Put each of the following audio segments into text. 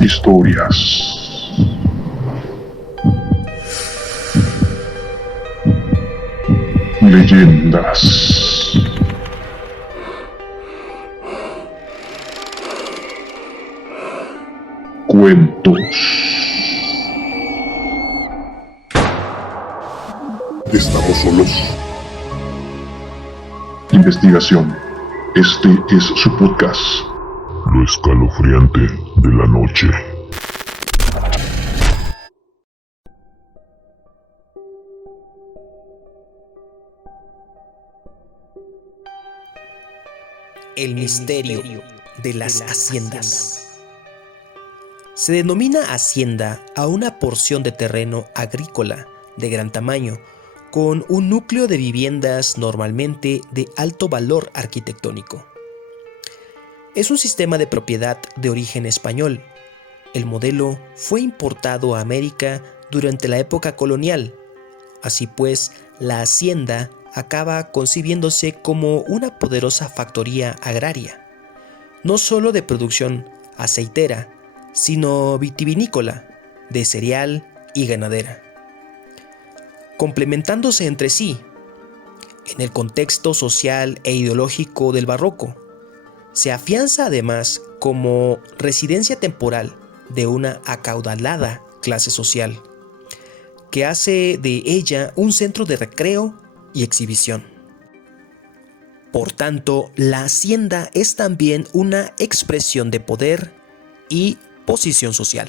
Historias. Leyendas. Cuentos. ¿Estamos solos? Investigación. Este es su podcast. Lo escalofriante de la noche. El misterio de las haciendas. Se denomina hacienda a una porción de terreno agrícola de gran tamaño, con un núcleo de viviendas normalmente de alto valor arquitectónico. Es un sistema de propiedad de origen español. El modelo fue importado a América durante la época colonial. Así pues, la hacienda acaba concibiéndose como una poderosa factoría agraria, no solo de producción aceitera, sino vitivinícola, de cereal y ganadera, complementándose entre sí. En el contexto social e ideológico del barroco, se afianza además como residencia temporal de una acaudalada clase social, que hace de ella un centro de recreo y exhibición. Por tanto, la hacienda es también una expresión de poder y posición social.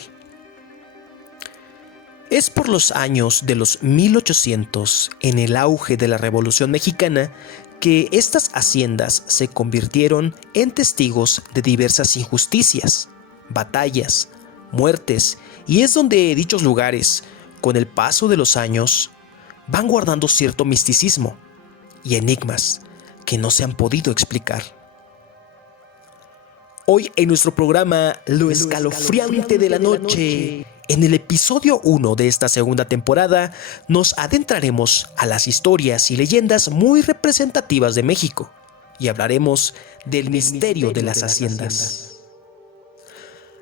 Es por los años de los 1800, en el auge de la Revolución Mexicana, que estas haciendas se convirtieron en testigos de diversas injusticias, batallas, muertes, y es donde dichos lugares, con el paso de los años, van guardando cierto misticismo y enigmas que no se han podido explicar. Hoy en nuestro programa Lo escalofriante de la noche, en el episodio 1 de esta segunda temporada, nos adentraremos a las historias y leyendas muy representativas de México y hablaremos del misterio de las haciendas.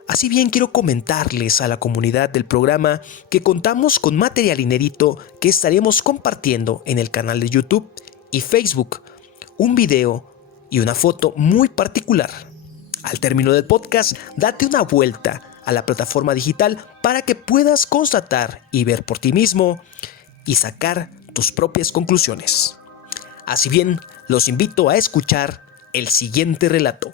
Así bien, quiero comentarles a la comunidad del programa que contamos con material inédito que estaremos compartiendo en el canal de YouTube y Facebook, un video y una foto muy particular. Al término del podcast, date una vuelta a la plataforma digital para que puedas constatar y ver por ti mismo y sacar tus propias conclusiones. Así bien, los invito a escuchar el siguiente relato.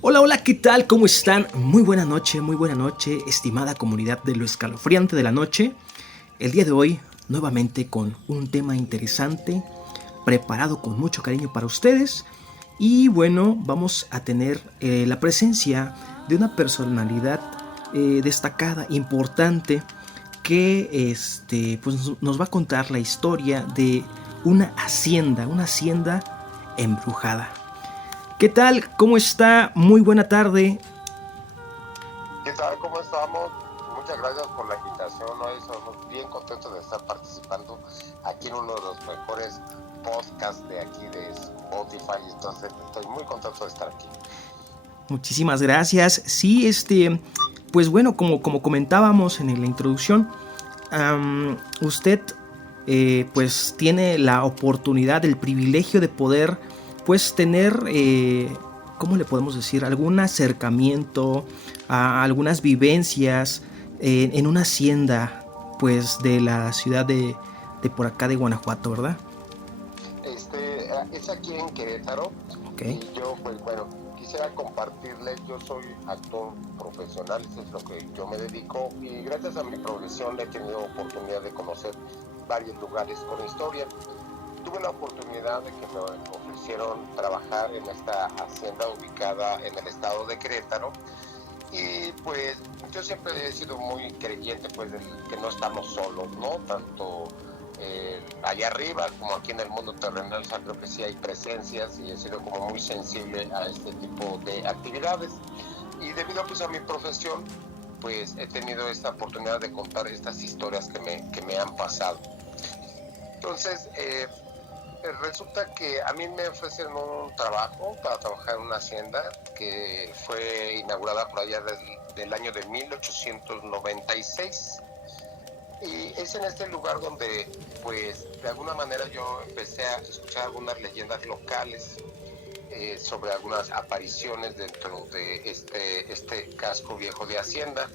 Hola, ¿qué tal? ¿Cómo están? Muy buena noche, estimada comunidad de Lo escalofriante de la noche. El día de hoy, nuevamente con un tema interesante, preparado con mucho cariño para ustedes. Y bueno, vamos a tener la presencia de una personalidad destacada, importante, que pues nos va a contar la historia de una hacienda embrujada. ¿Qué tal? ¿Cómo está? Muy buena tarde. ¿Qué tal? ¿Cómo estamos? Muchas gracias por la invitación. Hoy somos bien contentos de estar participando aquí en uno de los mejores podcasts de aquí de Spotify. Entonces estoy muy contento de estar aquí. Muchísimas gracias. Sí, pues bueno, como comentábamos en la introducción, usted pues tiene la oportunidad, el privilegio de poder pues tener, ¿cómo le podemos decir? Algún acercamiento a algunas vivencias en una hacienda pues de la ciudad de por acá de Guanajuato, ¿verdad? Es aquí en Querétaro. Okay. Y yo pues bueno, quisiera compartirles, yo soy actor profesional, eso es lo que yo me dedico, y gracias a mi profesión he tenido oportunidad de conocer varios lugares con historia. Tuve la oportunidad de que me ofrecieron trabajar en esta hacienda ubicada en el estado de Querétaro, y pues yo siempre he sido muy creyente pues de que no estamos solos, ¿no? Tanto allá arriba como aquí en el mundo terrenal, o sea, creo que sí hay presencias, y he sido como muy sensible a este tipo de actividades, y debido pues a mi profesión pues he tenido esta oportunidad de contar estas historias que me han pasado. Entonces Resulta que a mí me ofrecen un trabajo para trabajar en una hacienda que fue inaugurada por allá del año de 1896. Y es en este lugar donde, pues, de alguna manera yo empecé a escuchar algunas leyendas locales sobre algunas apariciones dentro de este casco viejo de hacienda.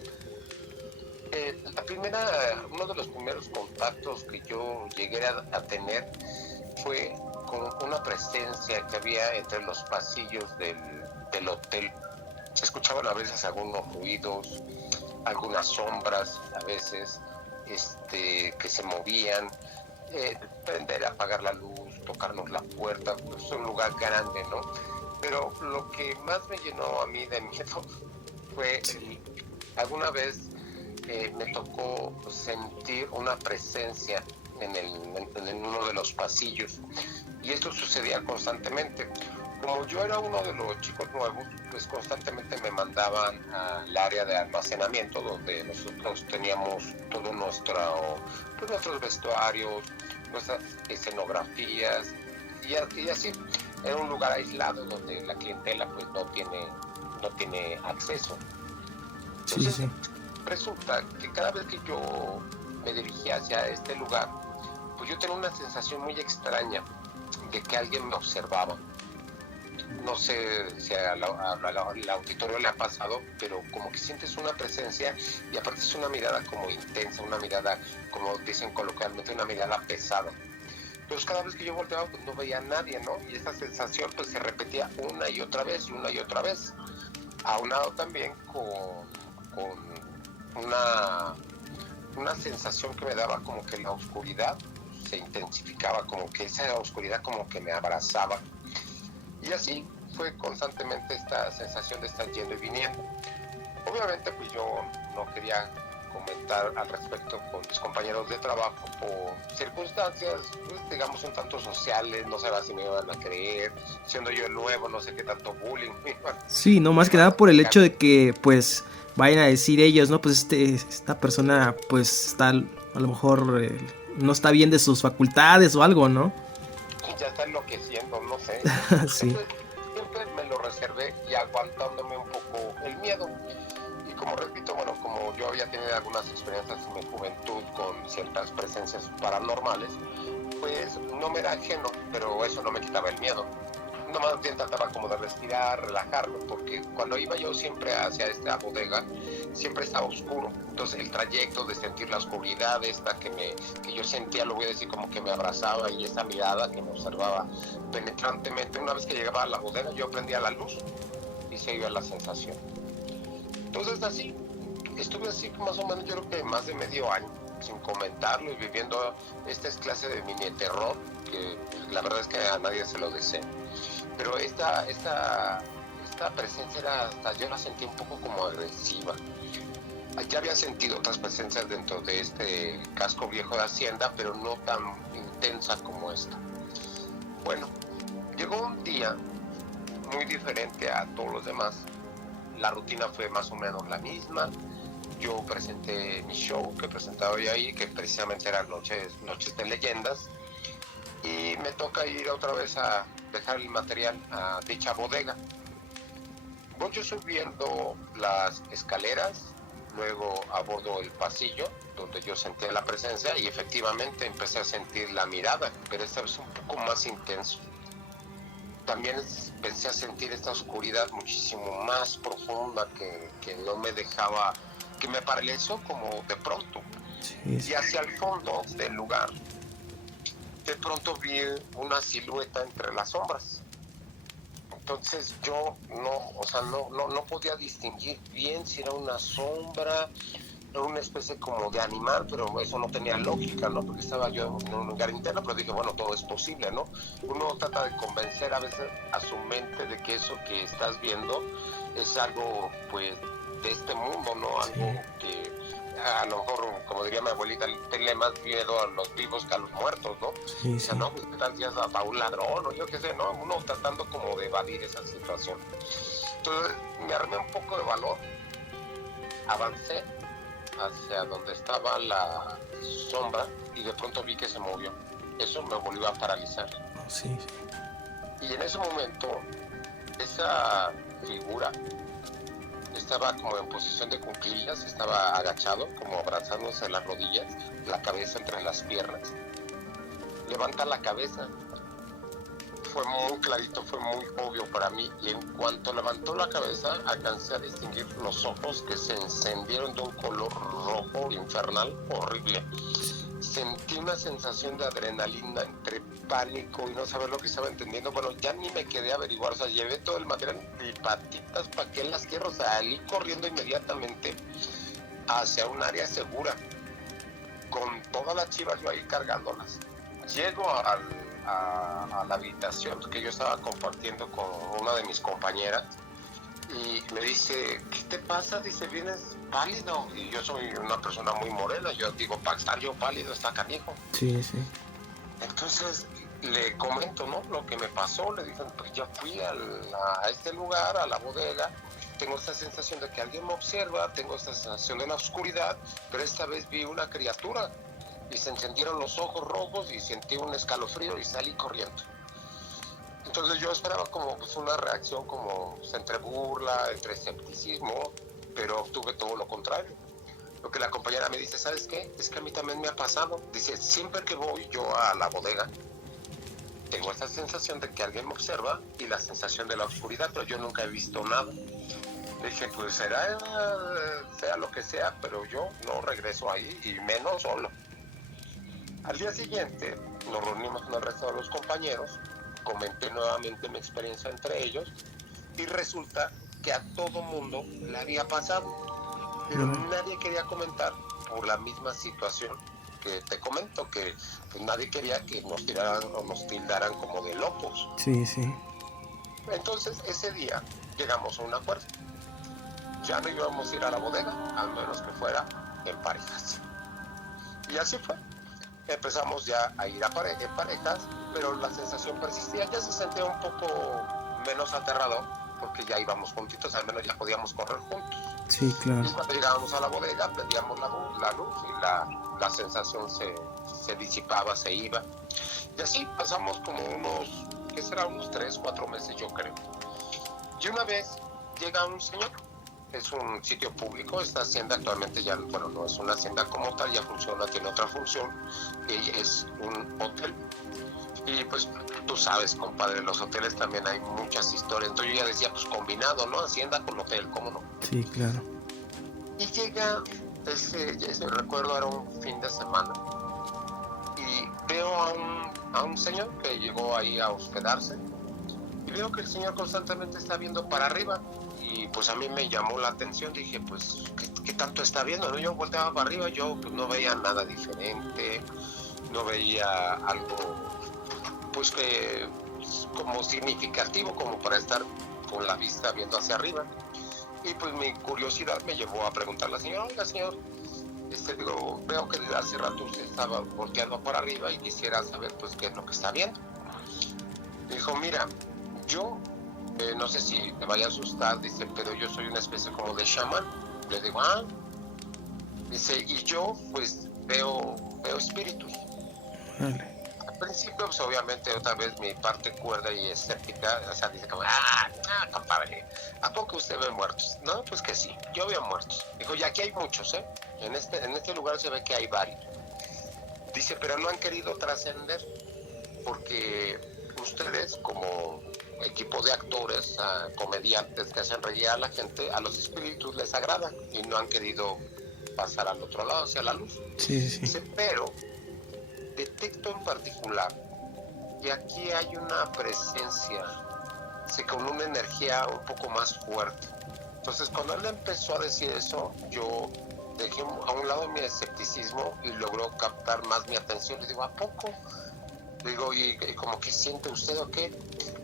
Uno de los primeros contactos que yo llegué a tener fue con una presencia que había entre los pasillos del hotel. Se escuchaban a veces algunos ruidos, algunas sombras a veces que se movían, prender, apagar la luz, tocarnos la puerta. Pues es un lugar grande, ¿no? Pero lo que más me llenó a mí de miedo fue alguna vez me tocó sentir una presencia en uno de los pasillos, y esto sucedía constantemente. Como yo era uno de los chicos nuevos, pues constantemente me mandaban al área de almacenamiento donde nosotros teníamos todo nuestros vestuarios, nuestras escenografías y así. Era un lugar aislado donde la clientela pues no tiene acceso. Entonces, Sí. resulta que cada vez que yo me dirigía hacia este lugar, pues yo tenía una sensación muy extraña de que alguien me observaba. No sé si al auditorio le ha pasado, pero como que sientes una presencia y aparte es una mirada como intensa, una mirada, como dicen coloquialmente, una mirada pesada. Entonces cada vez que yo volteaba pues no veía a nadie, ¿no? Y esa sensación pues se repetía una y otra vez, aunado también con una sensación que me daba como que la oscuridad se intensificaba, como que esa oscuridad como que me abrazaba. Y así fue constantemente esta sensación de estar yendo y viniendo. Obviamente pues yo no quería comentar al respecto con mis compañeros de trabajo por circunstancias, pues, digamos, un tanto sociales. No sabía si me iban a creer, siendo yo el nuevo, no sé qué tanto bullying. Sí, no, más que nada por el hecho de que, pues, vayan a decir ellos, ¿no? Pues esta persona, pues, está, a lo mejor, no está bien de sus facultades o algo, ¿no? Ya está enloqueciendo, no sé. Sí. Entonces, siempre me lo reservé y aguantándome un poco el miedo. Y como repito, bueno, como yo había tenido algunas experiencias en mi juventud con ciertas presencias paranormales, pues no me era ajeno, pero eso no me quitaba el miedo. No, más bien trataba como de respirar, relajarme, porque cuando iba yo siempre hacia esta bodega, siempre estaba oscuro. Entonces el trayecto de sentir la oscuridad esta que yo sentía, lo voy a decir, como que me abrazaba, y esa mirada que me observaba penetrantemente. Una vez que llegaba a la bodega, yo prendía la luz y se iba la sensación. Entonces así, estuve así más o menos, yo creo que más de medio año, sin comentarlo y viviendo esta clase de mini terror, que la verdad es que a nadie se lo deseo. Pero esta presencia hasta yo la sentí un poco como agresiva. Ya había sentido otras presencias dentro de este casco viejo de hacienda, pero no tan intensa como esta. Bueno, llegó un día muy diferente a todos los demás. La rutina fue más o menos la misma. Yo presenté mi show que presentaba hoy ahí, que precisamente eran noches de leyendas, y me toca ir otra vez a dejar el material a dicha bodega. Voy yo subiendo las escaleras, luego abordo el pasillo donde yo sentía la presencia, y efectivamente empecé a sentir la mirada, pero esta vez un poco más intenso. También empecé a sentir esta oscuridad muchísimo más profunda que no me dejaba, que me paralizó como de pronto. Sí. Y hacia el fondo del lugar, de pronto vi una silueta entre las sombras. Entonces yo no podía distinguir bien si era una sombra, era una especie como de animal, pero eso no tenía lógica, ¿no? Porque estaba yo en un lugar interno, pero dije, bueno, todo es posible, ¿no? Uno trata de convencer a veces a su mente de que eso que estás viendo es algo, pues, de este mundo, ¿no? Algo que a lo mejor, como diría mi abuelita, tenle más miedo a los vivos que a los muertos, ¿no? Sí, O sea, no, pues, ¿qué tal si es hasta un ladrón o yo qué sé, ¿no? Uno tratando como de evadir esa situación. Entonces me armé un poco de valor, avancé hacia donde estaba la sombra y de pronto vi que se movió. Eso me volvió a paralizar. sí. Y en ese momento, esa figura estaba como en posición de cuclillas, estaba agachado, como abrazándose las rodillas, la cabeza entre las piernas. Levanta la cabeza. Fue muy clarito, fue muy obvio para mí, y en cuanto levantó la cabeza alcancé a distinguir los ojos que se encendieron de un color rojo infernal horrible. Sentí una sensación de adrenalina entre pánico y no saber lo que estaba entendiendo. Bueno, ya ni me quedé a averiguar, o sea, llevé todo el material y patitas para que las quiero, salí corriendo inmediatamente hacia un área segura con todas las chivas yo ahí cargándolas. Llego a la habitación que yo estaba compartiendo con una de mis compañeras y me dice, ¿qué te pasa? Dice, vienes pálido. Y yo soy una persona muy morena, yo digo, para estar yo pálido está canijo. Sí, sí. Entonces le comento, ¿no?, lo que me pasó. Le dije, pues ya fui a este lugar, a la bodega, tengo esta sensación de que alguien me observa, tengo esta sensación de la oscuridad, pero esta vez vi una criatura y se encendieron los ojos rojos y sentí un escalofrío y salí corriendo. Entonces yo esperaba como pues, una reacción como pues, entre burla, entre escepticismo, pero obtuve todo lo contrario. Lo que la compañera me dice, ¿sabes qué? Es que a mí también me ha pasado. Dice, siempre que voy yo a la bodega, tengo esta sensación de que alguien me observa y la sensación de la oscuridad, pero yo nunca he visto nada. Le dije, pues sea lo que sea, pero yo no regreso ahí y menos solo. Al día siguiente nos reunimos con el resto de los compañeros, comenté nuevamente mi experiencia entre ellos y resulta que a todo mundo le había pasado, pero nadie quería comentar por la misma situación que te comento, que pues, nadie quería que nos tiraran o nos tildaran como de locos. Sí, sí. Entonces ese día llegamos a un acuerdo, ya no íbamos a ir a la bodega, al menos que fuera en parejas. Y así fue. Empezamos ya a ir en parejas, pero la sensación persistía, ya se sentía un poco menos aterrador, porque ya íbamos juntitos, al menos ya podíamos correr juntos. Sí, claro. Y cuando llegábamos a la bodega, prendíamos la luz y la sensación se disipaba, se iba. Y así pasamos como unos 3, 4 meses, yo creo. Y una vez llega un señor. Es un sitio público, esta hacienda actualmente ya, bueno, no es una hacienda como tal, ya funciona, tiene otra función, y es un hotel. Y pues tú sabes, compadre, en los hoteles también hay muchas historias, entonces yo ya decía, pues combinado, ¿no? Hacienda con hotel, ¿cómo no? Sí, claro. Y llega, ese recuerdo era un fin de semana, y veo a un señor que llegó ahí a hospedarse, y veo que el señor constantemente está viendo para arriba. Y pues a mí me llamó la atención, dije, pues, ¿qué tanto está viendo? ¿No? Yo volteaba para arriba, yo pues, no veía nada diferente, no veía algo, pues, que como significativo, como para estar con la vista viendo hacia arriba. Y pues mi curiosidad me llevó a preguntarle al señor, oiga, señor, digo, veo que desde hace rato usted estaba volteando para arriba y quisiera saber, pues, qué es lo que está viendo. Dijo, mira, yo... no sé si te vaya a asustar, dice, pero yo soy una especie como de chamán. Le digo, dice, y yo pues veo espíritus. Vale. Al principio, pues obviamente otra vez mi parte cuerda y escéptica, o sea, dice como, compadre, ¿a poco usted ve muertos? No, pues que sí, yo veo muertos. Dijo, y aquí hay muchos, en este lugar se ve que hay varios. Dice, pero no han querido trascender, porque ustedes como equipo de actores, comediantes que hacen reír a la gente, a los espíritus les agrada y no han querido pasar al otro lado, hacia la luz. Sí, sí. Dice, pero detecto en particular que aquí hay una presencia, con una energía un poco más fuerte. Entonces, cuando él empezó a decir eso, yo dejé a un lado mi escepticismo y logró captar más mi atención. Le digo, ¿a poco? Digo, ¿y como qué siente usted o qué?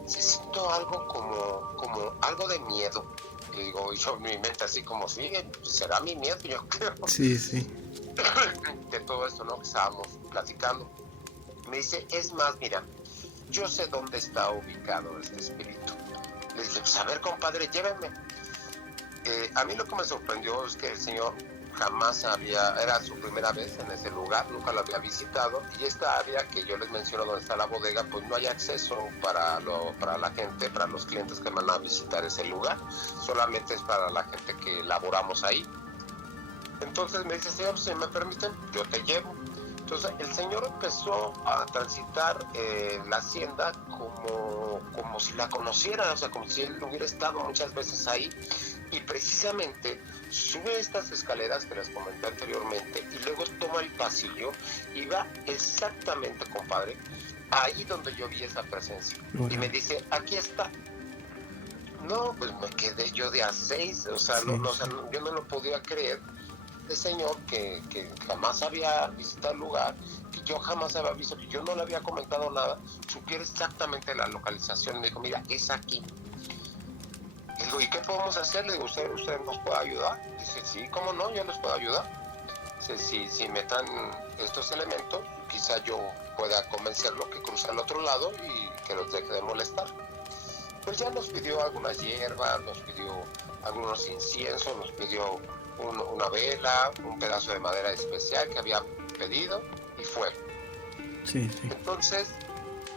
Se siento algo como algo de miedo. Y digo, y yo en mi mente así como, sí, será mi miedo, yo creo. Sí, sí. De todo esto, ¿no? Que estábamos platicando. Me dice, es más, mira, yo sé dónde está ubicado este espíritu. Le dije, pues a ver, compadre, llévenme. A mí lo que me sorprendió es que el señor era su primera vez en ese lugar, nunca lo había visitado, y esta área que yo les menciono donde está la bodega, pues no hay acceso para la gente, para los clientes que van a visitar ese lugar, solamente es para la gente que laboramos ahí. Entonces me dice, señor, si me permiten, yo te llevo. Entonces el señor empezó a transitar la hacienda como si la conociera, o sea, como si él hubiera estado muchas veces ahí, y precisamente sube estas escaleras que les comenté anteriormente y luego toma el pasillo y va exactamente, compadre, ahí donde yo vi esa presencia. Y me dice, aquí está. No, pues me quedé yo de a 6, o sea, yo no lo podía creer. El señor que jamás había visitado el lugar, que yo jamás había visto, que yo no le había comentado nada, supiera exactamente la localización. Me dijo, mira, es aquí. Y digo, ¿y qué podemos hacer? Le digo, ¿usted nos puede ayudar? Dice, sí, ¿cómo no? Yo les puedo ayudar. Dice, si me dan estos elementos, quizá yo pueda convencerlo que cruce al otro lado y que los deje de molestar. Pues ya nos pidió algunas hierbas, nos pidió algunos inciensos, nos pidió una vela, un pedazo de madera especial que había pedido y fue. Sí. Entonces,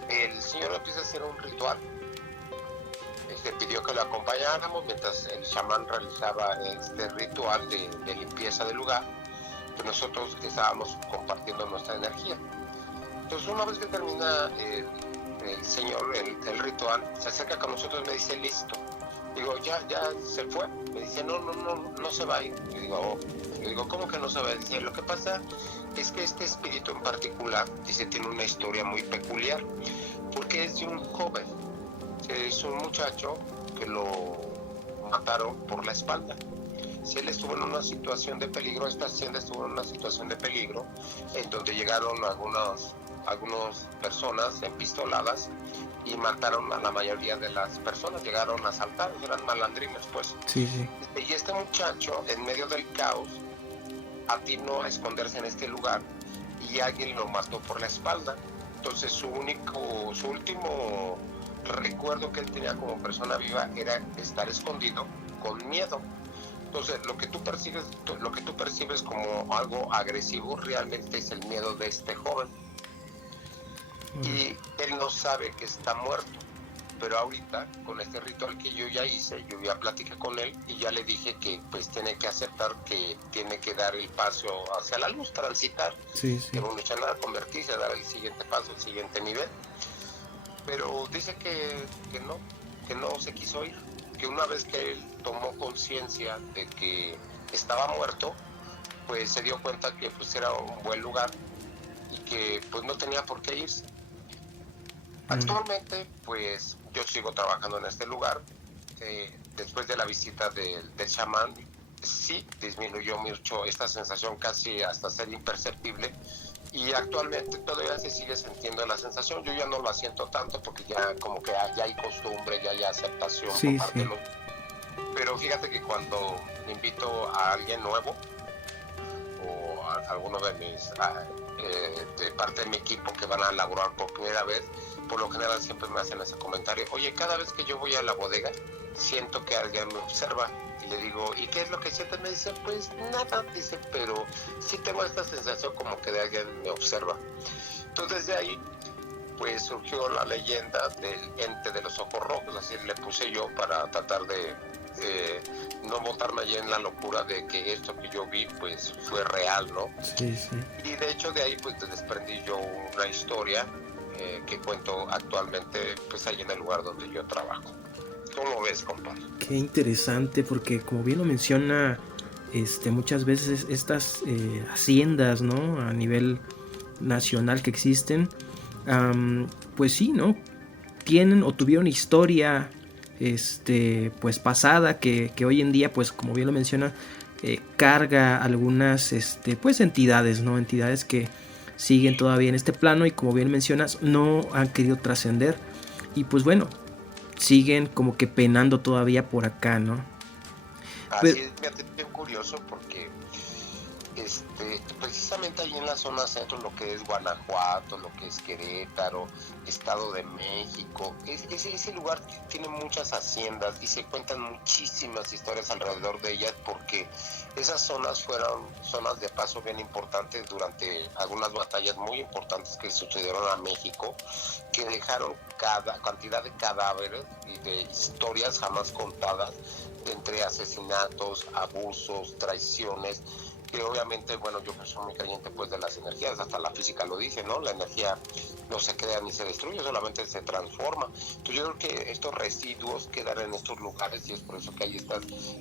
el señor empieza a hacer un ritual. Pidió que lo acompañáramos mientras el chamán realizaba este ritual de limpieza del lugar, pues nosotros estábamos compartiendo nuestra energía. Entonces, una vez que termina el señor el ritual, se acerca con nosotros y me dice, listo. Digo, ya se fue. Me dice, no se va a ir. Le digo, ¿cómo que no se va a ir? Dice, lo que pasa es que este espíritu en particular, dice, tiene una historia muy peculiar, porque es de un joven, es un muchacho que lo mataron por la espalda. Si él estuvo en una situación de peligro, esta hacienda estuvo en una situación de peligro, en donde llegaron algunas personas empistoladas y mataron a la mayoría de las personas, llegaron a asaltar, eran malandrines, pues. Sí. Y este muchacho, en medio del caos, atinó a esconderse en este lugar y alguien lo mató por la espalda. Entonces su último recuerdo que él tenía como persona viva era estar escondido con miedo. Entonces lo que tú percibes como algo agresivo realmente es el miedo de este joven. Y él no sabe que está muerto, pero ahorita con este ritual que yo ya hice, yo ya platiqué con él y ya le dije que pues tiene que aceptar que tiene que dar el paso hacia la luz, transitar, evolucionar, convertirse, dar el siguiente paso, el siguiente nivel. Pero dice que no se quiso ir, que una vez que él tomó conciencia de que estaba muerto, pues se dio cuenta que pues era un buen lugar y que pues no tenía por qué irse. Actualmente, pues yo sigo trabajando en este lugar. Después de la visita del chamán, sí disminuyó mucho esta sensación, casi hasta ser imperceptible. Y actualmente todavía se sigue sintiendo la sensación. Yo ya no la siento tanto porque ya como que ya hay costumbre, ya hay aceptación por parte de los... Pero fíjate que cuando invito a alguien nuevo o a alguno de mis de parte de mi equipo que van a laborar por primera vez, por lo general siempre me hacen ese comentario: oye, cada vez que yo voy a la bodega siento que alguien me observa. Y le digo, ¿y qué es lo que sientes? Me dice, pues nada, dice, pero sí tengo esta sensación como que de alguien me observa. Entonces de ahí pues surgió la leyenda del ente de los ojos rojos, así le puse yo para tratar de no botarme allí en la locura de que esto que yo vi pues fue real, ¿no? Sí. Y de hecho de ahí pues desprendí yo una historia que cuento actualmente pues ahí en el lugar donde yo trabajo. ¿Cómo ves, compadre? Qué interesante, porque como bien lo menciona, muchas veces estas haciendas, ¿no?, a nivel nacional que existen, pues sí, ¿no?, tienen o tuvieron historia pues pasada que hoy en día, pues como bien lo menciona, carga algunas pues entidades, ¿no?, entidades que siguen todavía en este plano y, como bien mencionas, no han querido trascender y pues bueno, siguen como que penando todavía por acá, ¿no? Así es, fíjate, bien curioso porque precisamente ahí en la zona centro, lo que es Guanajuato, lo que es Querétaro, Estado de México, ese lugar tiene muchas haciendas y se cuentan muchísimas historias alrededor de ellas, porque esas zonas fueron zonas de paso bien importantes durante algunas batallas muy importantes que sucedieron a México, que dejaron cantidad de cadáveres y de historias jamás contadas, entre asesinatos, abusos, traiciones, que obviamente, bueno, yo soy muy creyente pues de las energías, hasta la física lo dice, ¿no? La energía no se crea ni se destruye, solamente se transforma. Entonces yo creo que estos residuos quedan en estos lugares y es por eso que hay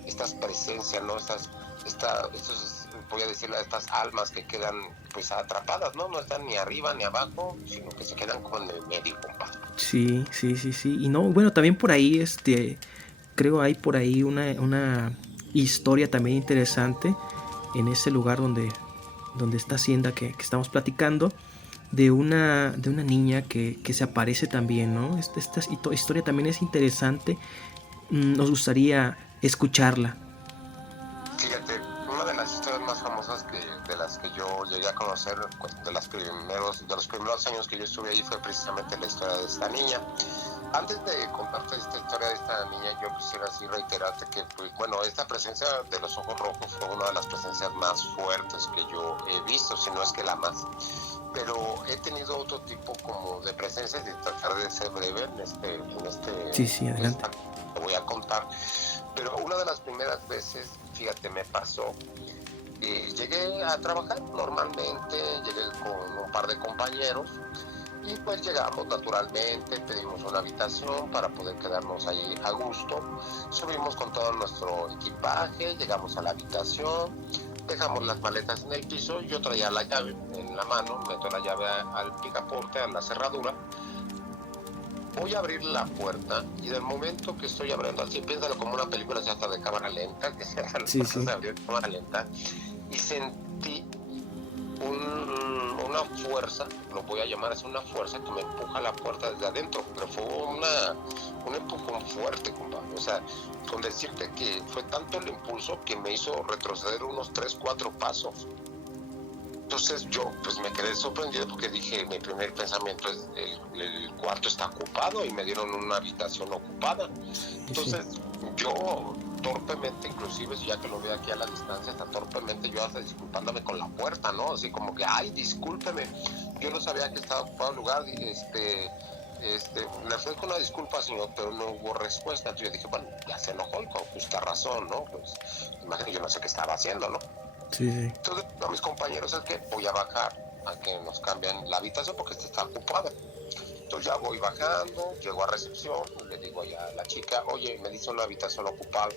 estas presencias, ¿no? Estos, voy a decirle, estas almas que quedan pues atrapadas, ¿no? No están ni arriba ni abajo, sino que se quedan como en el medio, compa. Sí. Y no, bueno, también por ahí, creo hay por ahí una historia también interesante en ese lugar donde esta hacienda que estamos platicando, de una niña que se aparece también, ¿no? Esta historia también es interesante. Nos gustaría escucharla. Fíjate, una de las historias más famosas de las que yo llegué a conocer, de los primeros años que yo estuve ahí, fue precisamente la historia de esta niña. Antes de contarte esta historia de esta niña, yo quisiera así reiterarte que, pues, bueno, esta presencia de los ojos rojos fue una de las presencias más fuertes que yo he visto, si no es que la más. Pero he tenido otro tipo como de presencias y tratar de ser breve en este. Sí, adelante. Te voy a contar. Pero una de las primeras veces, fíjate, me pasó. Llegué a trabajar normalmente, llegué con un par de compañeros. Y pues llegamos naturalmente, pedimos una habitación para poder quedarnos ahí a gusto. Subimos con todo nuestro equipaje, llegamos a la habitación, dejamos las maletas en el piso, yo traía la llave en la mano, meto la llave al picaporte, a la cerradura. Voy a abrir la puerta y del momento que estoy abriendo así, piénsalo como una película ya hasta de cámara lenta, que se hace Sí. de abrir cámara lenta, y sentí una fuerza, lo voy a llamar así, una fuerza que me empuja la puerta desde adentro, pero fue un empujón fuerte, compadre. O sea, con decirte que fue tanto el impulso que me hizo retroceder unos 3-4 pasos. Entonces yo pues me quedé sorprendido porque dije, mi primer pensamiento es el cuarto está ocupado y me dieron una habitación ocupada. Entonces yo torpemente, inclusive ya que lo veo aquí a la distancia, hasta torpemente yo hasta disculpándome con la puerta, ¿no? Así como que, ay, discúlpeme, yo no sabía que estaba ocupado el lugar, y le fue con una disculpa, señor, pero no hubo respuesta. Entonces yo dije, bueno, ya se enojó y con justa razón, ¿no? Pues imagínate, yo no sé qué estaba haciendo, ¿no? Sí. Entonces a mis compañeros es que voy a bajar a que nos cambien la habitación porque esta está ocupada. Entonces ya voy bajando, llego a recepción, le digo a la chica, oye, me dice una habitación ocupada.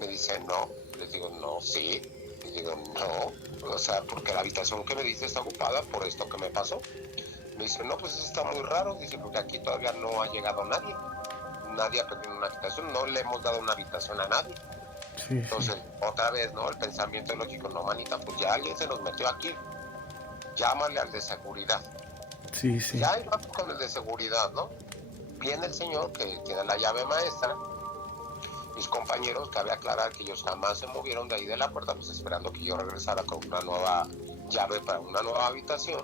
Me dice, no. Le digo, no, sí. Le digo, no. O sea, porque la habitación que me dice está ocupada por esto que me pasó. Me dice, no, pues eso está muy raro. Dice, porque aquí todavía no ha llegado nadie. Nadie ha pedido una habitación, no le hemos dado una habitación a nadie. Sí. Entonces, otra vez, ¿no? El pensamiento lógico, no, manita, pues ya alguien se nos metió aquí. Llámale al de seguridad. Sí. Ya iba con el de seguridad, ¿no? Viene el señor que tiene la llave maestra. Mis compañeros, cabe aclarar que ellos jamás se movieron de ahí de la puerta, pues esperando que yo regresara con una nueva llave para una nueva habitación.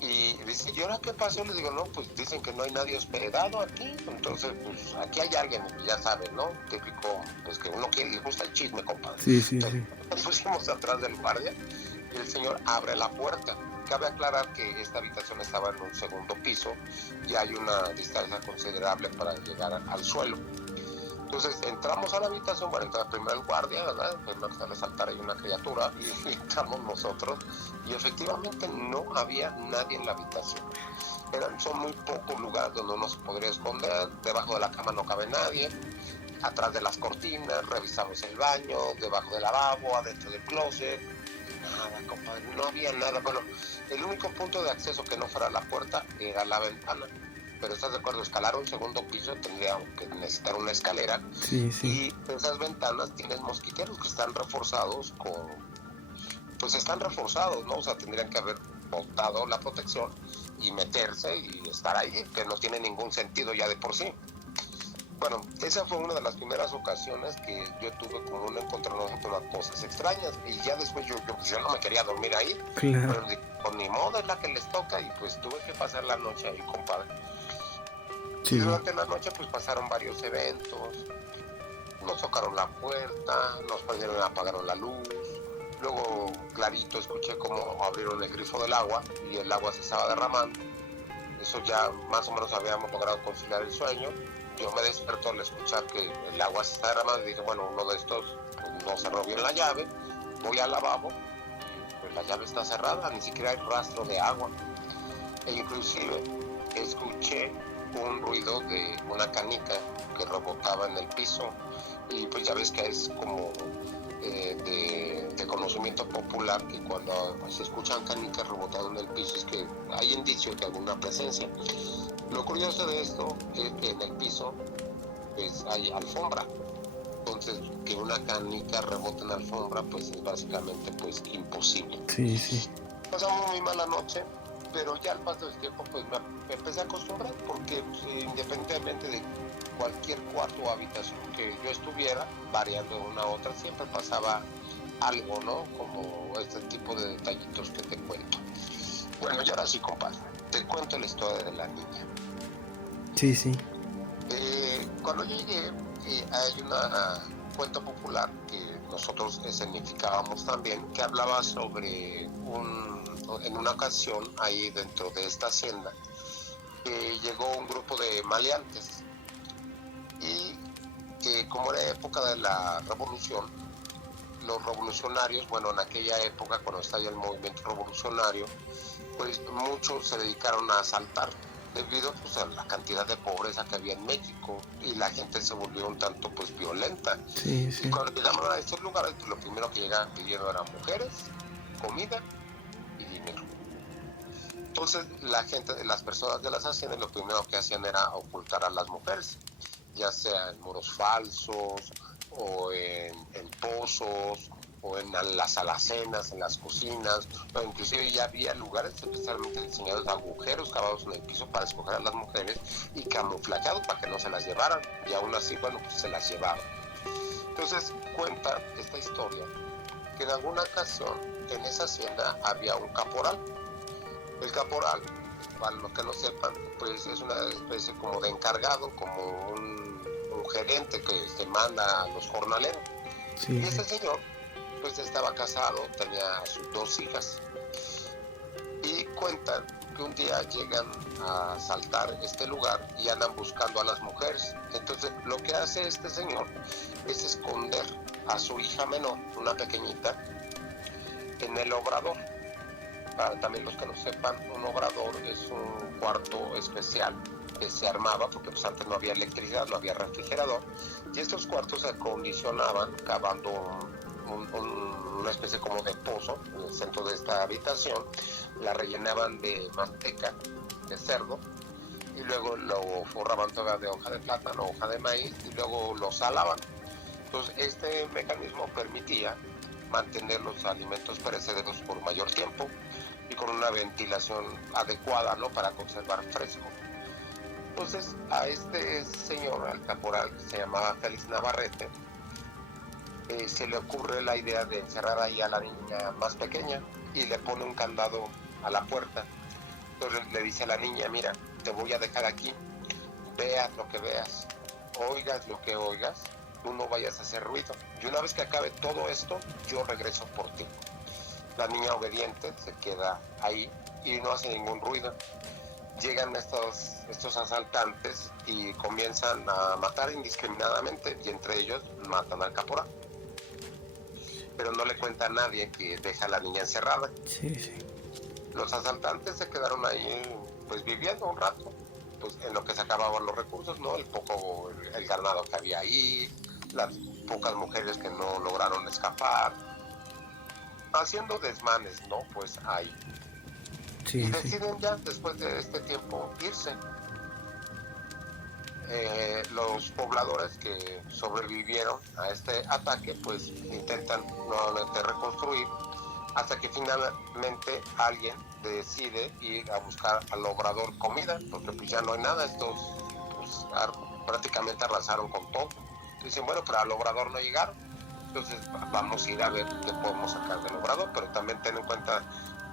Y dice, ¿y ahora qué pasó? Le digo, no, pues dicen que no hay nadie hospedado aquí. Entonces, pues aquí hay alguien, ya saben, ¿no? Típico, pues que uno le gusta el chisme, compadre. Sí. Entonces, nos pusimos atrás del guardia y el señor abre la puerta. Cabe aclarar que esta habitación estaba en un segundo piso y hay una distancia considerable para llegar al suelo. Entonces entramos a la habitación, bueno, entra primero el guardia, ¿verdad? Primero sale a saltar ahí una criatura y entramos nosotros y efectivamente no había nadie en la habitación. Son muy pocos lugares donde uno se podría esconder, debajo de la cama no cabe nadie, atrás de las cortinas, revisamos el baño, debajo del lavabo, adentro del closet. Nada, compadre, no había nada. Bueno, el único punto de acceso que no fuera la puerta era la ventana. Pero estás de acuerdo, escalar un segundo piso tendría que necesitar una escalera. Sí. Y esas ventanas tienen mosquiteros que están reforzados pues están reforzados, ¿no? O sea, tendrían que haber botado la protección y meterse y estar ahí, que no tiene ningún sentido ya de por sí. Bueno, esa fue una de las primeras ocasiones que yo tuve como un encontronazo con las cosas extrañas, y ya después yo no me quería dormir ahí, Claro. pero pues ni modo, es la que les toca, y pues tuve que pasar la noche ahí, compadre. Y Sí. durante la noche pues pasaron varios eventos, nos tocaron la puerta, nos prendieron y apagaron la luz, luego clarito escuché cómo abrieron el grifo del agua y el agua se estaba derramando. Eso ya más o menos habíamos logrado conciliar el sueño. Yo me desperto al escuchar que el agua se está derramando y dije, bueno, uno de estos pues, no cerró bien la llave, voy al lavabo, pues la llave está cerrada, ni siquiera hay rastro de agua. E inclusive escuché un ruido de una canica que rebotaba en el piso, y pues ya ves que es como de conocimiento popular que cuando se escuchan canicas rebotando en el piso es que hay indicios de alguna presencia. Lo curioso de esto es que en el piso pues hay alfombra, entonces que una canica rebote en alfombra pues es básicamente pues imposible. Sí. Pasamos muy mala noche, pero ya al paso del tiempo pues me empecé a acostumbrar, porque pues, independientemente de cualquier cuarto o habitación que yo estuviera, variando de una a otra, siempre pasaba algo, ¿no? Como este tipo de detallitos que te cuento. Bueno, y ahora sí, compadre, te cuento la historia de la niña. Sí. Cuando llegué, hay una cuento popular que nosotros escenificábamos también, que hablaba sobre en una ocasión ahí dentro de esta hacienda, llegó un grupo de maleantes, y como era época de la revolución, los revolucionarios, bueno, en aquella época cuando estalla el movimiento revolucionario, pues muchos se dedicaron a asaltar debido pues, a la cantidad de pobreza que había en México, y la gente se volvió un tanto pues violenta. Sí. Y cuando llegamos a estos lugares, pues, lo primero que llegaban pidiendo eran mujeres, comida y dinero. Entonces la gente, las personas de las haciendas, lo primero que hacían era ocultar a las mujeres, ya sea en muros falsos o en pozos o en las alacenas, en las cocinas, o inclusive ya había lugares especialmente diseñados, agujeros cavados en el piso para escoger a las mujeres y camuflajeados para que no se las llevaran, y aún así, bueno, pues se las llevaron. Entonces cuenta esta historia que en alguna ocasión en esa hacienda había un caporal. El caporal, para los que no sepan, pues es una especie como de encargado, como un gerente que manda a los jornaleros. Sí. Y ese señor pues estaba casado, tenía sus 2 hijas, y cuentan que un día llegan a asaltar este lugar y andan buscando a las mujeres. Entonces lo que hace este señor es esconder a su hija menor, una pequeñita, en el obrador. Para también los que no sepan, un obrador es un cuarto especial que se armaba porque pues antes no había electricidad, no había refrigerador, y estos cuartos se acondicionaban cavando una especie como de pozo en el centro de esta habitación, la rellenaban de manteca de cerdo y luego lo forraban toda de hoja de plátano, hoja de maíz, y luego lo salaban. Entonces este mecanismo permitía mantener los alimentos perecederos por mayor tiempo y con una ventilación adecuada, ¿no?, para conservar fresco. Entonces a este señor, al caporal, que se llamaba Félix Navarrete, se le ocurre la idea de encerrar ahí a la niña más pequeña y le pone un candado a la puerta. Entonces le dice a la niña, mira, te voy a dejar aquí, veas lo que veas, oigas lo que oigas, tú no vayas a hacer ruido, y una vez que acabe todo esto, yo regreso por ti. La niña obediente se queda ahí y no hace ningún ruido. Llegan estos asaltantes y comienzan a matar indiscriminadamente, y entre ellos matan al caporal. Pero no le cuenta a nadie que deja a la niña encerrada. Sí. Los asaltantes se quedaron ahí pues viviendo un rato, pues en lo que se acababan los recursos, ¿no? El ganado que había ahí, las pocas mujeres que no lograron escapar, haciendo desmanes, ¿no? Pues ahí. Sí. Y deciden ya, después de este tiempo, irse. Los pobladores que sobrevivieron a este ataque, pues intentan nuevamente reconstruir, hasta que finalmente alguien decide ir a buscar al obrador comida, porque pues ya no hay nada, estos pues, prácticamente arrasaron con todo. Dicen, bueno, pero al obrador no llegaron, entonces vamos a ir a ver qué podemos sacar del obrador, pero también ten en cuenta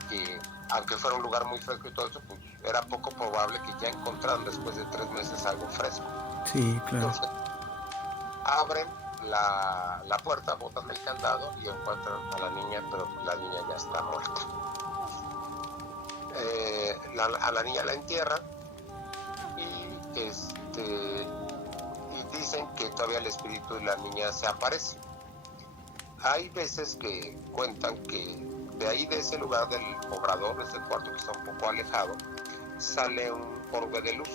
que aunque fuera un lugar muy fresco y todo eso, pues era poco probable que ya encontraran después de 3 meses algo fresco. Sí, claro. Entonces abren la puerta, botan el candado y encuentran a la niña, pero la niña ya está muerta. A la niña la entierran y dicen que todavía el espíritu de la niña se aparece. Hay veces que cuentan que de ahí, de ese lugar del obrador, de ese cuarto que está un poco alejado, sale un orbe de luz.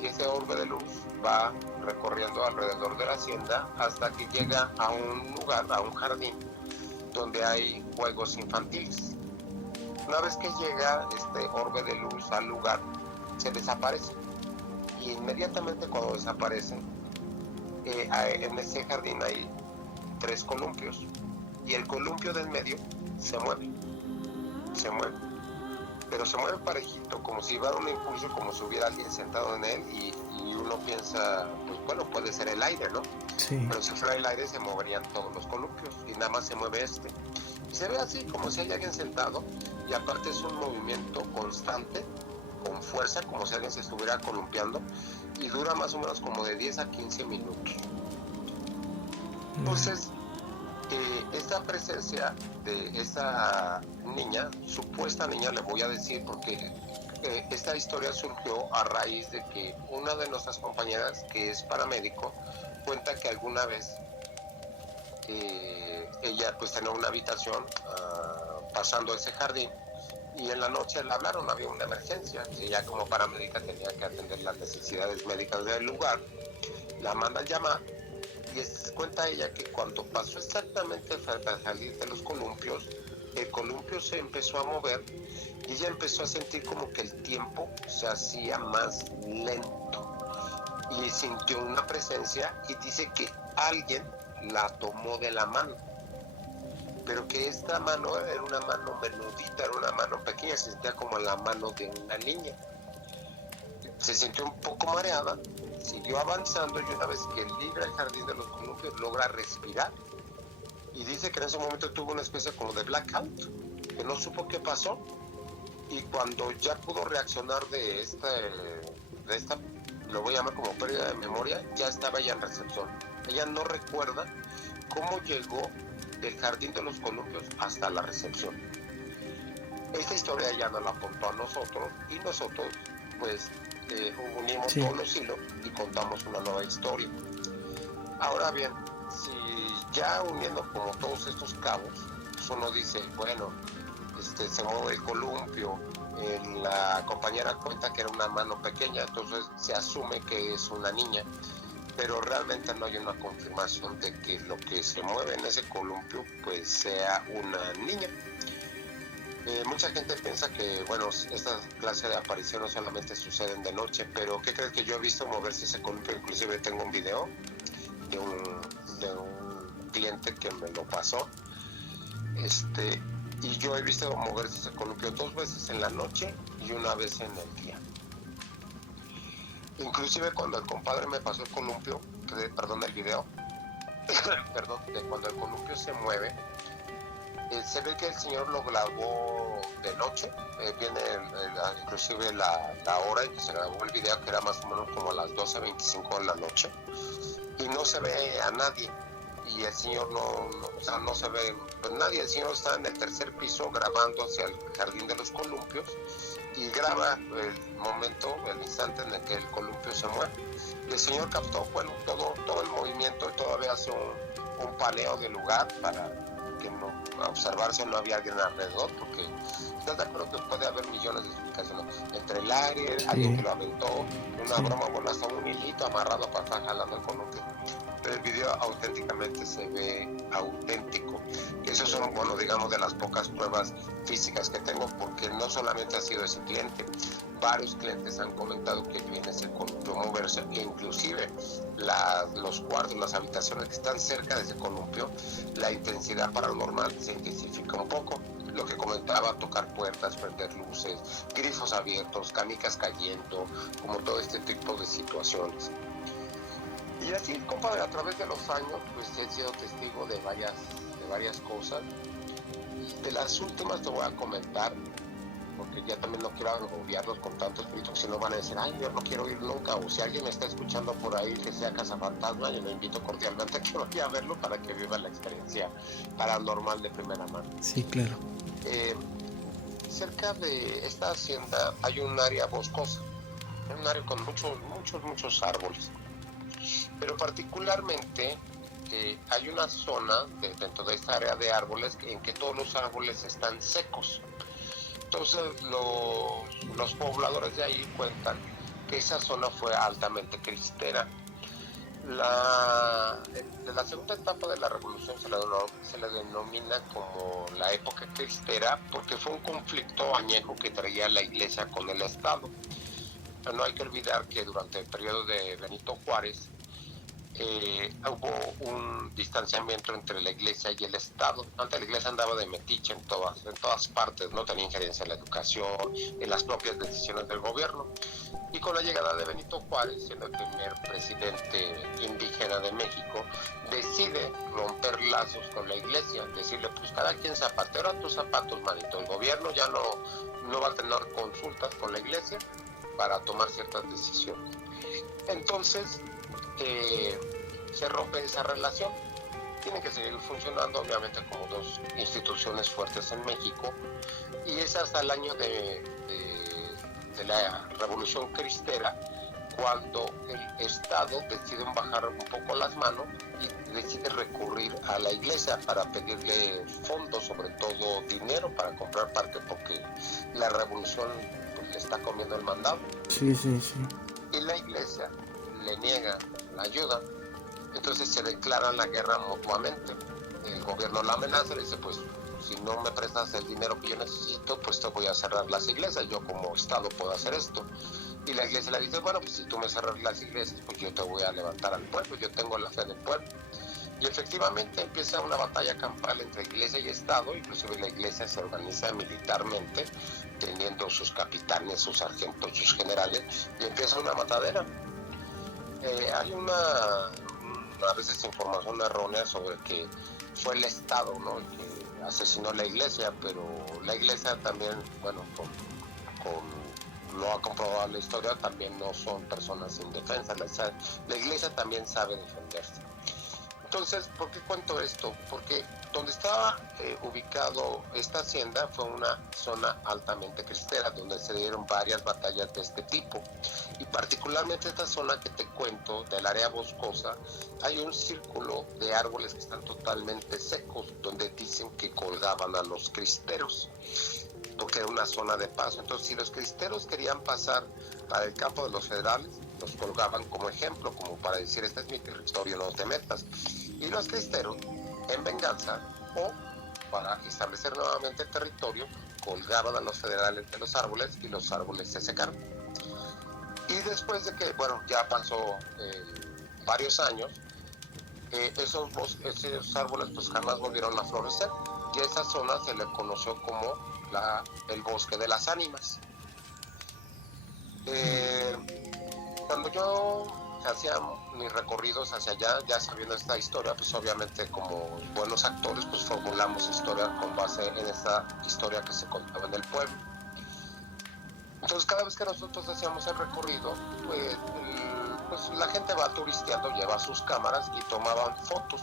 Y ese orbe de luz va recorriendo alrededor de la hacienda hasta que llega a un lugar, a un jardín, donde hay juegos infantiles. Una vez que llega este orbe de luz al lugar, se desaparece. Y inmediatamente cuando desaparece, en ese jardín hay 3 columpios. Y el columpio del medio se mueve. Pero se mueve parejito, como si hubiera un impulso, como si hubiera alguien sentado en él, y uno piensa, pues bueno, puede ser el aire, ¿no? Sí. Pero si fuera el aire se moverían todos los columpios, y nada más se mueve este. Y se ve así, como si hay alguien sentado, y aparte es un movimiento constante, con fuerza, como si alguien se estuviera columpiando, y dura más o menos como de 10 a 15 minutos. Entonces, esta presencia de esta niña, supuesta niña, le voy a decir, porque esta historia surgió a raíz de que una de nuestras compañeras, que es paramédico, cuenta que alguna vez ella pues tenía una habitación pasando ese jardín, y en la noche le hablaron, había una emergencia, y ella como paramédica tenía que atender las necesidades médicas del lugar. La mandan llamar, y cuenta ella que cuando pasó exactamente frente al jardín de los columpios, el columpio se empezó a mover y ella empezó a sentir como que el tiempo se hacía más lento, y sintió una presencia, y dice que alguien la tomó de la mano, pero que esta mano era una mano menudita, era una mano pequeña, se sentía como la mano de una niña. Se sintió un poco mareada, siguió avanzando, y una vez que libra el jardín de los columpios logra respirar, y dice que en ese momento tuvo una especie como de blackout, que no supo qué pasó, y cuando ya pudo reaccionar de esta, lo voy a llamar como pérdida de memoria, ya estaba ella en recepción. Ella no recuerda cómo llegó del jardín de los columpios hasta la recepción. Esta historia ya nos la contó a nosotros, y nosotros pues unimos todos los hilos y contamos una nueva historia. Ahora bien, si ya uniendo como todos estos cabos, pues uno dice, bueno, se mueve el columpio, la compañera cuenta que era una mano pequeña, entonces se asume que es una niña, pero realmente no hay una confirmación de que lo que se mueve en ese columpio pues sea una niña. Mucha gente piensa que, bueno, esta clase de apariciones solamente suceden de noche, pero ¿qué crees que yo he visto moverse ese columpio? Inclusive tengo un video de un cliente que me lo pasó, y yo he visto moverse ese columpio 2 veces en la noche y una vez en el día. Inclusive cuando el compadre me pasó el columpio, el video, de cuando el columpio se mueve, se ve que el señor lo grabó de noche, viene inclusive la hora en que se grabó el video, que era más o menos como a las 12:25 de la noche, y no se ve a nadie, y el señor no se ve pues nadie. El señor está en el 3er piso grabando hacia el jardín de los columpios, y graba el momento, el instante en el que el columpio se mueve. El señor captó, bueno, todo el movimiento, y todavía hace un paneo del lugar para que observar si no había alguien alrededor, porque estás de acuerdo que puede haber millones de explicaciones, entre el aire, alguien que lo aventó, una broma, bueno, hasta un hilito amarrado para estar jalando el columpio. Pero el video auténticamente se ve auténtico. Esos son, bueno, digamos, de las pocas pruebas físicas que tengo, porque no solamente ha sido ese cliente, varios clientes han comentado que viene ese columpio moverse, e inclusive los cuartos, las habitaciones que están cerca de ese columpio, la intensidad paranormal se intensifica un poco. Lo que comentaba, tocar puertas, prender luces, grifos abiertos, canicas cayendo, como todo este tipo de situaciones. Y así, compadre, a través de los años, pues he sido testigo de varias cosas. Y de las últimas te voy a comentar, porque ya también no quiero agobiarlos con tantos espíritus, si no van a decir, ay, yo no quiero ir nunca, o si alguien me está escuchando por ahí que sea cazafantasma, yo lo invito cordialmente a que vaya a verlo para que viva la experiencia paranormal de primera mano. Sí, claro. Cerca de esta hacienda hay un área boscosa, un área con muchos árboles, pero particularmente hay una zona dentro de esta área de árboles en que todos los árboles están secos. Entonces los pobladores de ahí cuentan que esa zona fue altamente cristera. De la segunda etapa de la revolución se le denomina como la época cristera porque fue un conflicto añejo que traía la iglesia con el Estado. Pero no hay que olvidar que durante el periodo de Benito Juárez hubo un distanciamiento entre la iglesia y el Estado. Antes la iglesia andaba de metiche en todas partes, no tenía injerencia en la educación, en las propias decisiones del gobierno. Y con la llegada de Benito Juárez, siendo el primer presidente indígena de México, decide romper lazos con la iglesia, decirle, pues cada quien zapatero a tus zapatos, manito. El gobierno ya no va a tener consultas con la iglesia para tomar ciertas decisiones. Entonces, se rompe esa relación. Tienen que seguir funcionando, obviamente, como dos instituciones fuertes en México, y es hasta el año de la Revolución Cristera cuando el Estado decide bajar un poco las manos y decide recurrir a la iglesia para pedirle fondos, sobre todo dinero, para comprar parte, porque la revolución pues, le está comiendo el mandado. Sí. Y la iglesia le niega la ayuda, entonces se declaran la guerra mutuamente. El gobierno la amenaza y dice, pues si no me prestas el dinero que yo necesito, pues te voy a cerrar las iglesias, yo como Estado puedo hacer esto. Y la iglesia le dice, bueno, pues si tú me cerras las iglesias, pues yo te voy a levantar al pueblo, yo tengo la fe del pueblo. Y efectivamente empieza una batalla campal entre iglesia y Estado, inclusive la iglesia se organiza militarmente, teniendo sus capitanes, sus sargentos, sus generales, y empieza una matadera. Hay a veces información errónea sobre que fue el Estado, ¿no?, el que asesinó la iglesia, pero la iglesia también, bueno, lo ha comprobado la historia, también no son personas indefensas, la iglesia también sabe defenderse. Entonces, ¿por qué cuento esto? Porque donde estaba ubicado esta hacienda fue una zona altamente cristera, donde se dieron varias batallas de este tipo. Y particularmente esta zona que te cuento, del área boscosa, hay un círculo de árboles que están totalmente secos, donde dicen que colgaban a los cristeros, porque era una zona de paso. Entonces, si los cristeros querían pasar para el campo de los federales, los colgaban como ejemplo, como para decir, este es mi territorio, no te metas. Y los cristeros, en venganza o para establecer nuevamente el territorio, colgaban a los federales de los árboles y los árboles se secaron. Y después de que, bueno, ya pasó varios años, esos árboles pues jamás volvieron a florecer, y a esa zona se le conoció como el bosque de las ánimas. Cuando yo hacía mis recorridos hacia allá, ya sabiendo esta historia, pues obviamente como buenos actores, pues formulamos historia con base en esta historia que se contaba en el pueblo. Entonces cada vez que nosotros hacíamos el recorrido, pues la gente va turisteando, lleva sus cámaras y tomaban fotos.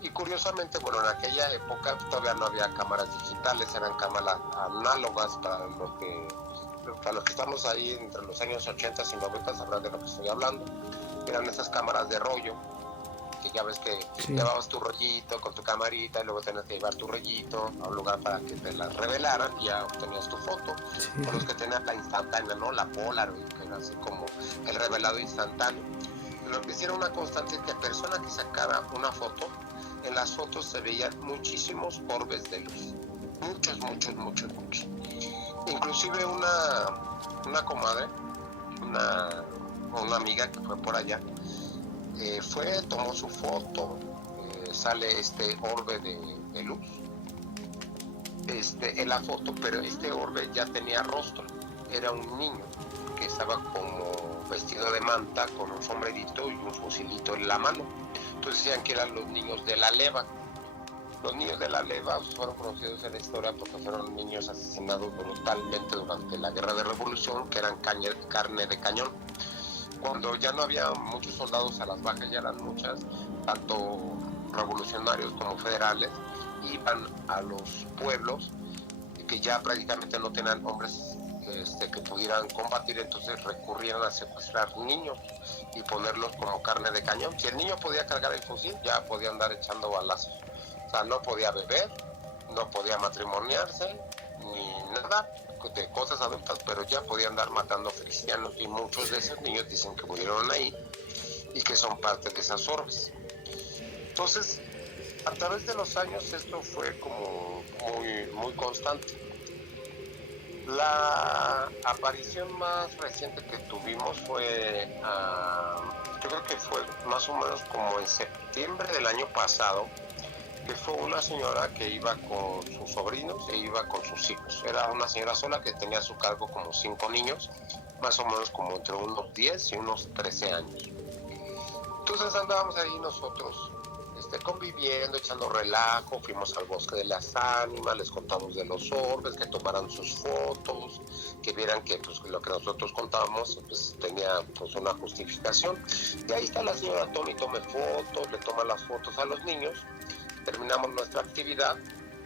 Y curiosamente, bueno, en aquella época todavía no había cámaras digitales, eran cámaras análogas. Para los que estamos ahí entre los años 80 y 90 sabrán de lo que estoy hablando. Eran esas cámaras de rollo, que ya ves que llevabas tu rollito con tu camarita y luego tenías que llevar tu rollito a un lugar para que te las revelaran y ya obtenías tu foto. Sí. Con los que tenían la instantánea, ¿no? La Polaroid, que era así como el revelado instantáneo. Lo que hicieron una constante es que persona que sacara una foto, en las fotos se veían muchísimos orbes de luz. Muchos. Inclusive una comadre, una amiga que fue por allá, tomó su foto, sale este orbe de luz en la foto, pero este orbe ya tenía rostro, era un niño que estaba como vestido de manta, con un sombrerito y un fusilito en la mano. Entonces decían que eran los niños de la leva. Los niños de la leva fueron conocidos en la historia porque fueron niños asesinados brutalmente durante la Guerra de Revolución, que eran carne de cañón. Cuando ya no había muchos soldados a las bajas, ya eran muchas, tanto revolucionarios como federales, iban a los pueblos que ya prácticamente no tenían hombres que pudieran combatir, entonces recurrían a secuestrar niños y ponerlos como carne de cañón. Si el niño podía cargar el fusil, ya podía andar echando balazos. O sea, no podía beber, no podía matrimoniarse, ni nada de cosas adultas, pero ya podía andar matando cristianos, y muchos de esos niños dicen que murieron ahí y que son parte de esas orbes. Entonces, a través de los años esto fue como muy constante. La aparición más reciente que tuvimos fue, yo creo que fue más o menos como en septiembre del año pasado, que fue una señora que iba con sus sobrinos e iba con sus hijos. Era una señora sola que tenía a su cargo como 5 niños, más o menos como entre unos 10 y unos 13 años. Entonces andábamos ahí nosotros conviviendo, echando relajo, fuimos al bosque de las ánimas, les contamos de los orbes, que tomaran sus fotos, que vieran que pues, lo que nosotros contábamos pues, tenía pues, una justificación. Y ahí está la señora tome fotos, le toma las fotos a los niños, terminamos nuestra actividad,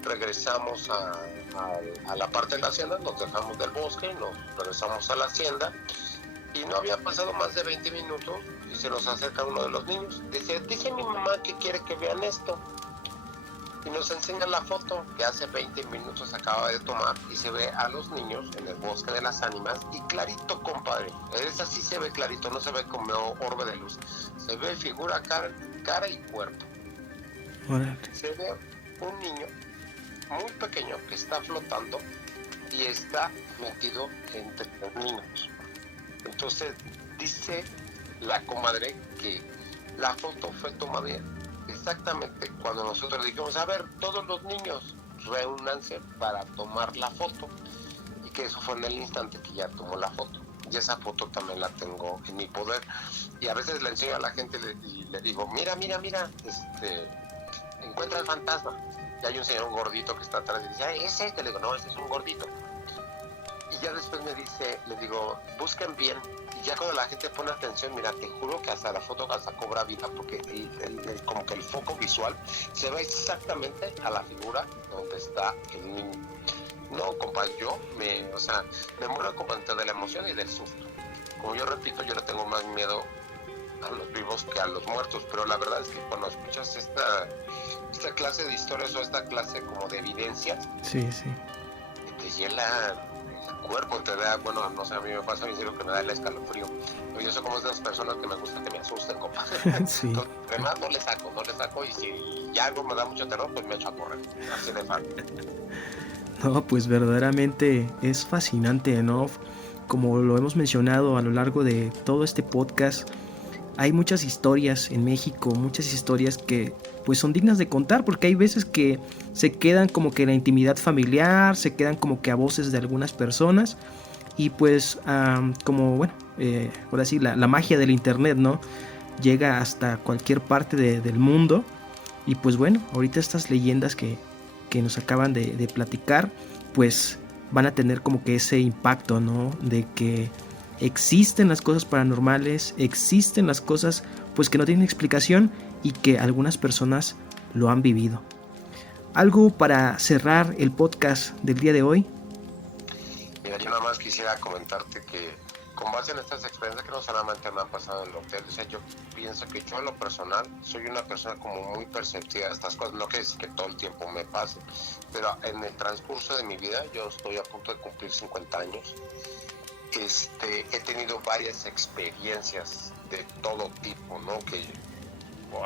regresamos a la parte de la hacienda, nos dejamos del bosque, nos regresamos a la hacienda, y no había pasado más de 20 minutos y se nos acerca uno de los niños. Dice mi mamá que quiere que vean esto. Y nos enseña la foto que hace 20 minutos acaba de tomar, y se ve a los niños en el bosque de las ánimas, y clarito, compadre. Esa sí se ve clarito, no se ve como orbe de luz. Se ve figura, cara y cuerpo. Se ve un niño muy pequeño que está flotando y está metido entre los niños. Entonces dice la comadre que la foto fue tomada exactamente cuando nosotros dijimos, a ver, todos los niños reúnanse para tomar la foto, y que eso fue en el instante que ya tomó la foto. Y esa foto también la tengo en mi poder, y a veces le enseño a la gente y le digo, mira, encuentra el fantasma, y hay un señor gordito que está atrás y dice, ¿es este? Le digo, no, este es un gordito. Y ya después le digo, busquen bien. Y ya cuando la gente pone atención, mira, te juro que hasta la foto hasta cobra vida, porque como que el foco visual se ve exactamente a la figura donde está el niño. No, compa, yo me muero compadre de la emoción y del susto. Como yo repito, yo le tengo más miedo a los vivos que a los muertos, pero la verdad es que cuando escuchas esta clase de historias o esta clase como de evidencias, sí, te hiela el cuerpo, te da, bueno, no sé, a mí me pasa, me digo que me da el escalofrío. Yo soy como esas personas que me gusta que me asusten, compa. Sí. Entonces, además no le saco, y si ya algo me da mucho terror, pues me echo a correr, así de fácil. No, pues verdaderamente es fascinante, ¿no? Como lo hemos mencionado a lo largo de todo este podcast, hay muchas historias en México, muchas historias que pues son dignas de contar, porque hay veces que se quedan como que en la intimidad familiar, se quedan como que a voces de algunas personas, y pues como bueno, ahora sí la magia del internet, ¿no? Llega hasta cualquier parte del mundo, y pues bueno, ahorita estas leyendas que nos acaban de platicar, pues van a tener como que ese impacto, ¿no? De que existen las cosas paranormales, existen las cosas pues que no tienen explicación, y que algunas personas lo han vivido. ¿Algo para cerrar el podcast del día de hoy? Mira, yo nada más quisiera comentarte que con base en estas experiencias que no solamente me han pasado en el hotel, o sea, yo pienso que yo en lo personal soy una persona como muy perceptiva de estas cosas, no que es que todo el tiempo me pase, pero en el transcurso de mi vida, yo estoy a punto de cumplir 50 años, he tenido varias experiencias de todo tipo, ¿no? Que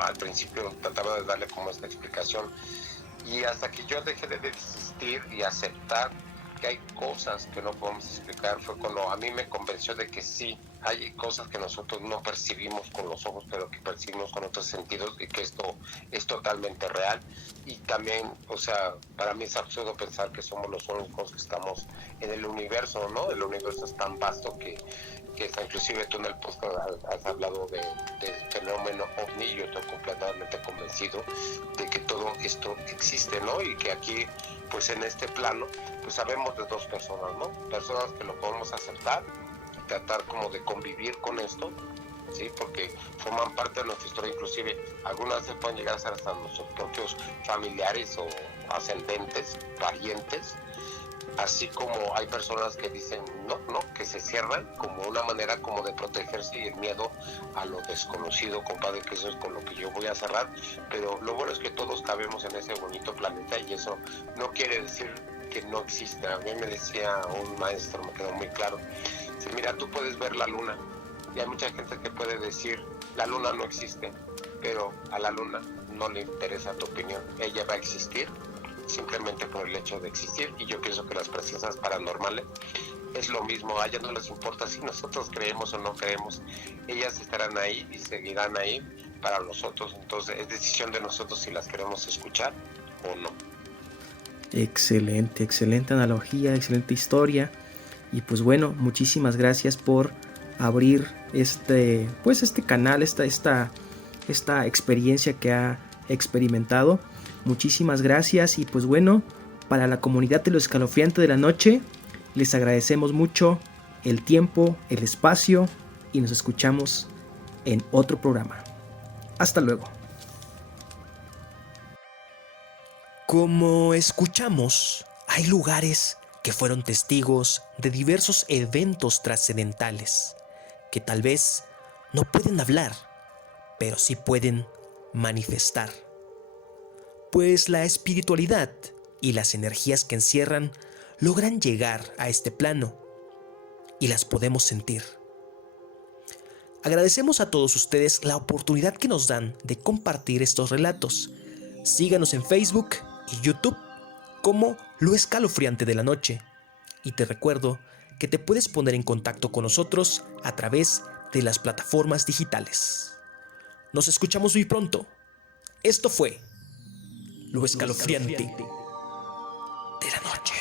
al principio trataba de darle como esta explicación, y hasta que yo dejé de desistir y aceptar que hay cosas que no podemos explicar, fue cuando a mí me convenció de que sí, hay cosas que nosotros no percibimos con los ojos, pero que percibimos con otros sentidos, y que esto es totalmente real. Y también, o sea, para mí es absurdo pensar que somos los únicos que estamos en el universo, ¿no? El universo es tan vasto que inclusive tú en el podcast has hablado del fenómeno ovni. Yo estoy completamente convencido de que todo esto existe, ¿no? Y que aquí, pues en este plano, pues sabemos de dos personas, ¿no? Personas que lo podemos aceptar y tratar como de convivir con esto, ¿sí? Porque forman parte de nuestra historia. Inclusive algunas veces pueden llegar a ser hasta nuestros propios familiares o ascendentes, parientes. Así como hay personas que dicen no, que se cierran como una manera como de protegerse, y el miedo a lo desconocido, compadre, que eso es con lo que yo voy a cerrar. Pero lo bueno es que todos cabemos en ese bonito planeta, y eso no quiere decir que no exista. A mí me decía un maestro, me quedó muy claro, dice, mira, tú puedes ver la luna, y hay mucha gente que puede decir la luna no existe, pero a la luna no le interesa tu opinión. Ella va a existir simplemente por el hecho de existir. Y yo pienso que las presencias paranormales es lo mismo. A ellas no les importa si nosotros creemos o no creemos, ellas estarán ahí y seguirán ahí para nosotros. Entonces es decisión de nosotros si las queremos escuchar o no. Excelente, excelente analogía, excelente historia. Y pues bueno, muchísimas gracias por abrir este canal, esta experiencia que ha experimentado. Muchísimas gracias. Y pues bueno, para la comunidad de Lo Escalofriante de la Noche, les agradecemos mucho el tiempo, el espacio, y nos escuchamos en otro programa. Hasta luego. Como escuchamos, hay lugares que fueron testigos de diversos eventos trascendentales que tal vez no pueden hablar, pero sí pueden manifestar. Pues la espiritualidad y las energías que encierran logran llegar a este plano y las podemos sentir. Agradecemos a todos ustedes la oportunidad que nos dan de compartir estos relatos. Síganos en Facebook y YouTube como Lo Escalofriante de la Noche. Y te recuerdo que te puedes poner en contacto con nosotros a través de las plataformas digitales. Nos escuchamos muy pronto. Esto fue Lo Escalofriante de la Noche.